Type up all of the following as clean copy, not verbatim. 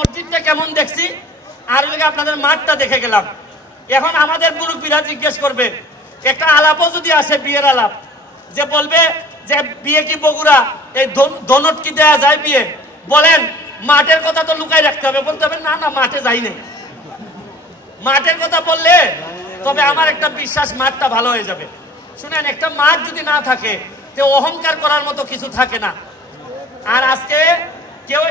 মসজিদটা কেমন দেখছি আর আপনাদের মাঠটা দেখে গেলাম। এখন আমাদের মুরব্বীরা জিজ্ঞেস করবে, একটা আলাপও যদি আসে বিয়ের আলাপ, যে বলবে যে বিয়ে কি বগুড়া, এই দনট কি দেয়া যায় বিয়ে, বলেন মাঠের কথা তো লুকাই রাখতে হবে, বলতে হবে না না মাঠে যাই নাই। মাঠের কথা বললে তবে আমার একটা বিশ্বাস মাঠটা ভালো হয়ে যাবে। শুনেন, একটা মাঠ যদি না থাকে তো অহংকার করার মতো কিছু থাকে না। আর আজকে কেউ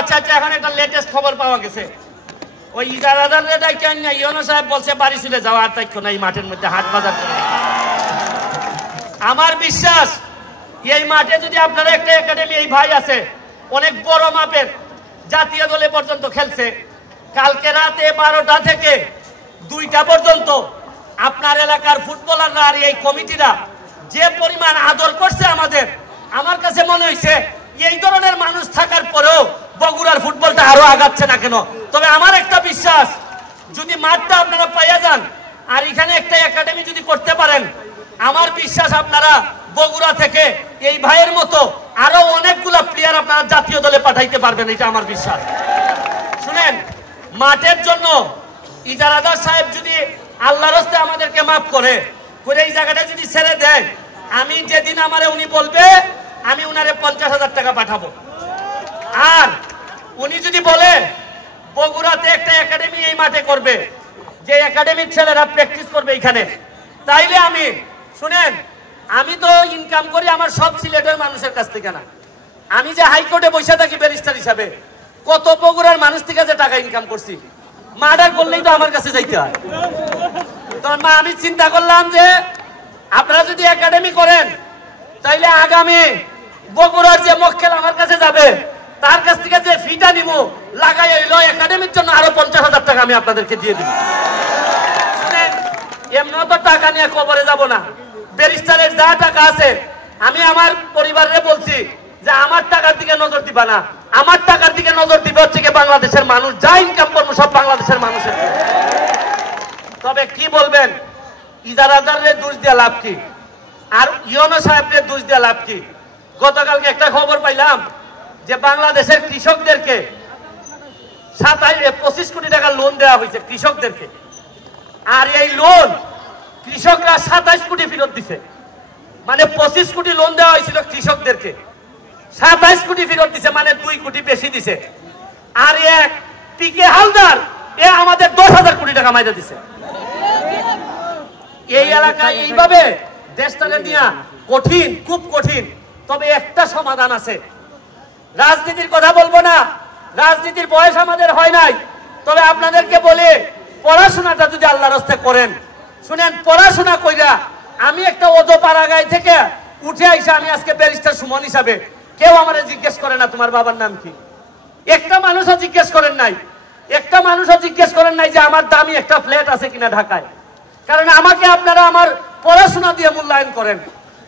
আচ্ছা, এখন একটা লেটেস্ট খবর পাওয়া গেছে, ওই ইজারাদার ইউনো সাহেব বলছে বাড়ি চলে যাওয়া, আর তাইক্য না এই মাঠের মধ্যে হাট বাজার করে। আমার বিশ্বাস এই মাঠে যদি আপনারা একটা একাডেমি, এই ভাই আছে অনেক বড় মাপের, জাতীয় দলে পর্যন্ত খেলছে, কালকে রাতে 12টা থেকে 2টা পর্যন্ত আপনার এলাকার ফুটবলাররা আর এই কমিটিরা যে পরিমাণ আদর করছে আমাদের, আমার কাছে মনে হয়েছে এই ধরনের মানুষ থাকার পরেও বগুড়ার ফুটবলটা আরো আগাচ্ছে না কেন। তবে আমার একটা বিশ্বাস, যদি মাঠটা আপনারা পাইয়া যান আর এখানে একটা একাডেমি যদি করতে পারেন, আমার বিশ্বাস আপনারা বগুড়া থেকে এই ভাইয়ের মতো আরো অনেকগুলা প্লেয়ার আপনারা জাতীয় দলে পাঠাইতে পারবেন, এটা আমার বিশ্বাস। শুনেন, মাঠের জন্য ইজারাদার সাহেব যদি আল্লাহর রাস্তে আমাদেরকে মাফ করে এই জায়গাটা যদি ছেড়ে দেয়, আমি যেদিন আমারে উনি বলবে আমি উনারে 50,000 টাকা পাঠাবো। আর উনি যদি বলে বগুড়াতে একটা একাডেমি এই মাঠে করবে, যে একাডেমির ছেলেরা প্র্যাকটিস করবে এখানে, তাইলে আমি, শুনেন, আমি তো ইনকাম করি আমার সব সিলেটের মানুষের কাছ থেকে না। আমি যে হাইকোর্টে বসে থাকি ব্যারিস্টার হিসাবে, কত বগুড়ার মানুষ থেকে যে টাকা ইনকাম করছি, মার্ডার করলেই তো আমার কাছে যাইতে হয়। তখন আমি চিন্তা করলাম যে আপনারা যদি একাডেমি করেন, তাইলে আগামী বগুড়ার যে মক্কেল আমার কাছে যাবে, তার কাছ থেকে যে ফিটা নিব লাগাই হইল একাডেমির জন্য আরো 50,000 টাকা আমি আপনাদেরকে দিয়ে দিব। এমন তো টাকা নিয়ে কবরে যাব না। ব্যারিস্টারের যা টাকা আছে, আমি আমার পরিবারে বলছি যে আমার টাকার দিকে নজর দিবা না, আমার টাকার দিকে নজর দিবে হচ্ছে কি বাংলাদেশের মানুষ, যা ইনকাম করবো সব বাংলাদেশের মানুষের। তবে কি বলবেন, ইজারাদারের দোষ দিয়ে লাভ কি, আর ইউনো সাহেবের দোষ দিয়ে লাভ কি? গতকালকে একটা খবর পাইলাম যে বাংলাদেশের কৃষকদেরকে 25 কোটি টাকা লোন দেওয়া হয়েছে কৃষকদেরকে, আর এই লোন কৃষকরা 27 কোটি ফেরত দিছে। মানে 25 কোটি লোন দেওয়া হয়েছিল কৃষকদেরকে, 27 কোটি ফেরত দিছে, মানে 2 কোটি বেশি দিছে। আর এক পিকে হালদার আমাদের 10,000 কোটি টাকা মাইরা দিছে। এই এলাকায় এইভাবে দেশটাকে নিয়ে কঠিন, খুব কঠিন। তবে একটা সমাধান আছে, রাজনীতির কথা বলবো না, রাজনীতির বয়স আমাদের হয় নাই। তবে আপনাদেরকে বলে পড়াশোনাটা যদি আল্লাহর রাস্তায় করেন, শুনেন, পড়াশোনা কইরা আমি একটা ওজোপাড়াগাই থেকে উঠে আইসা আমি আজকে ব্যারিস্টার সুমন হিসাবে, কেউ আমারে জিজ্ঞেস করে না তোমার বাবার নাম কি। একটা মানুষও জিজ্ঞেস করেন নাই, একটা মানুষও জিজ্ঞেস করেন নাই যে আমার দামি একটা ফ্ল্যাট আছে কিনা ঢাকায়। কারণ আমাকে আপনারা আমার পড়াশোনা দিয়ে মূল্যায়ন করেন,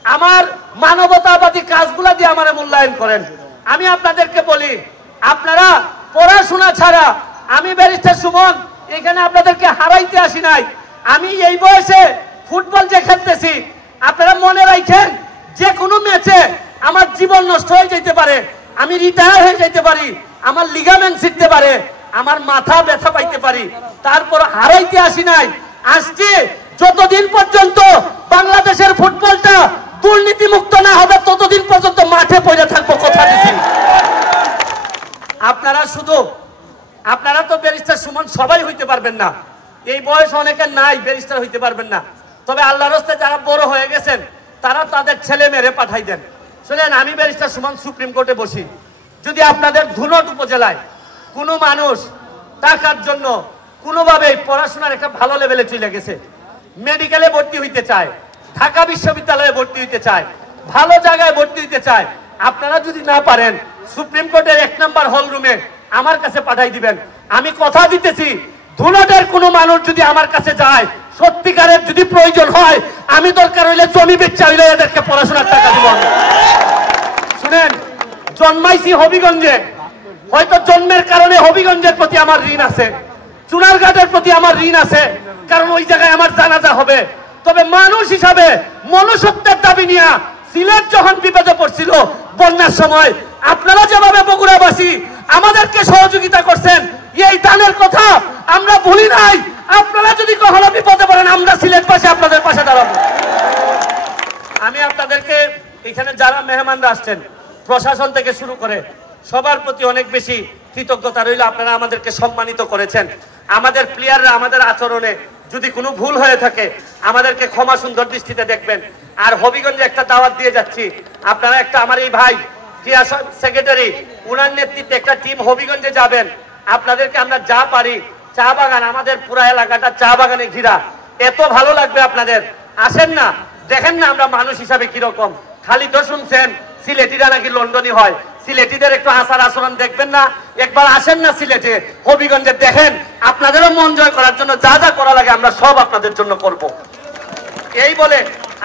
আমার মানবতাবাদী কাজগুলা দিয়ে আমার মূল্যায়ন করেন। আমি আপনাদেরকে বলি, আপনারা পড়াশোনা ছাড়া, আমি ব্যারিস্টার সুমন এখানে আপনাদেরকে হারাইতে আসি নাই। আমি এই বয়সে ফুটবল যে খেলতেছি, আপনারা মনে রাখেন যে কোনো ম্যাচে আমার জীবন নষ্ট হয়ে যেতে পারে, আমি রিটায়ার হয়ে যেতে পারি, আমার লিগামেন্ট ছিঁড়তে পারে, আমার মাথা ব্যথা পাইতে পারি, তারপর হারাইতে আসি নাই। আসছি যতদিন পর্যন্ত বাংলাদেশের ফুটবলটা দুর্নীতি মুক্ত না হবে ততদিন পর্যন্ত মাঠে পড়ে থাকবো, কথা দিচ্ছি। আপনারা তো ব্যারিস্টার সুমন সবাই হইতে পারবেন না, এই বয়স অনেকের নাই, ব্যারিস্টার হইতে পারবেন না। তবে আল্লাহর রাস্তায় যারা বড় হয়ে গেছেন তারা তাদের ছেলে মেরে পাঠাই দেন। শুনেন, আমি ব্যারিস্টার সুমন সুপ্রিম কোর্টে বসি, যদি আপনাদের ধুনট উপজেলায় কোনো মানুষ টাকার জন্য কোনোভাবে পড়াশোনার একটা ভালো লেভেলে চলে গেছে, মেডিকেলে ভর্তি হইতে চায়, ঢাকা বিশ্ববিদ্যালয়ে ভর্তি হইতে চায়, ভালো জায়গায় ভর্তি হইতে চায়, আপনারা যদি না পারেন সুপ্রিম কোর্টের 1 নম্বর হল রুমে আমার কাছে পাঠাই দিবেন। আমি কথা দিতেছি, ধুনটের কোনো মানুষ যদি আমার কাছে যায়, সত্যিকারের যদি প্রয়োজন হয়, আমি দরকার হইলে জমি বেচা হইলে এদেরকে পড়াশোনার টাকা দিব। শুনেন, জন্মাইছি হবিগঞ্জে, হয়তো জন্মের কারণে হবিগঞ্জের প্রতি আমার ঋণ আছে, চুনারঘাটের প্রতি আমার ঋণ আছে, কারণ ওই জায়গায় আমার জানাজা হবে। তবে মানুষ হিসাবে মনুষ্যত্বের দাবি নিয়ে সিলেট যখন বিপদে পড়ছিল বন্যার সময় আপনারা যেভাবে বগুড়াবাসী আমাদেরকে সহযোগিতা করছেন, এই দানের কথা আমরা ভুলি নাই। আপনারা যদি কখনো বিপদে পড়েন, আমরা সিলেটবাসী আপনাদের পাশে দাঁড়াবো। আমি আপনাদেরকে এখানে যারা মেহমানরা আসছেন, প্রশাসন থেকে শুরু করে সবার প্রতি অনেক বেশি কৃতজ্ঞতা রইল। আপনারা আমাদেরকে সম্মানিত করেছেন। আমাদের প্লেয়াররা আমাদের আচরণে যদি কোনো ভুল হয়ে থাকে আমাদেরকে ক্ষমা সুন্দর দৃষ্টিতে দেখবেন। আর হবিগঞ্জে একটা দাওয়াত দিয়ে যাচ্ছি, আপনারা একটা আমার এই ভাই ক্রিয়া সেক্রেটারি, উনার নেতৃত্বে একটা টিম হবিগঞ্জে যাবেন। আপনাদেরকে আমরা যা পারি, চা বাগান, আমাদের পুরা এলাকাটা চা বাগানে ঘিরা, এত ভালো লাগবে আপনাদের। আসেন না, দেখেন না আমরা মানুষ হিসাবে কিরকম। খালি তো শুনছেন সিলেটিরা নাকি লন্ডনই হয়, সিলেটিদের একটু আচার আচরণ দেখবেন না? একবার আসেন না সিলেটে, হবিগঞ্জে দেখেন। আপনাদেরও মন জয় করার জন্য যা যা করা লাগে আমরা সব আপনাদের জন্য করব। এই বলে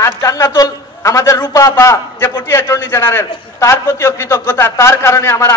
আর জান্নাতুল আমাদের রূপা বা ডেপুটি অ্যাটর্নি জেনারেল, তার প্রতিও কৃতজ্ঞতা। তার কারণে আমার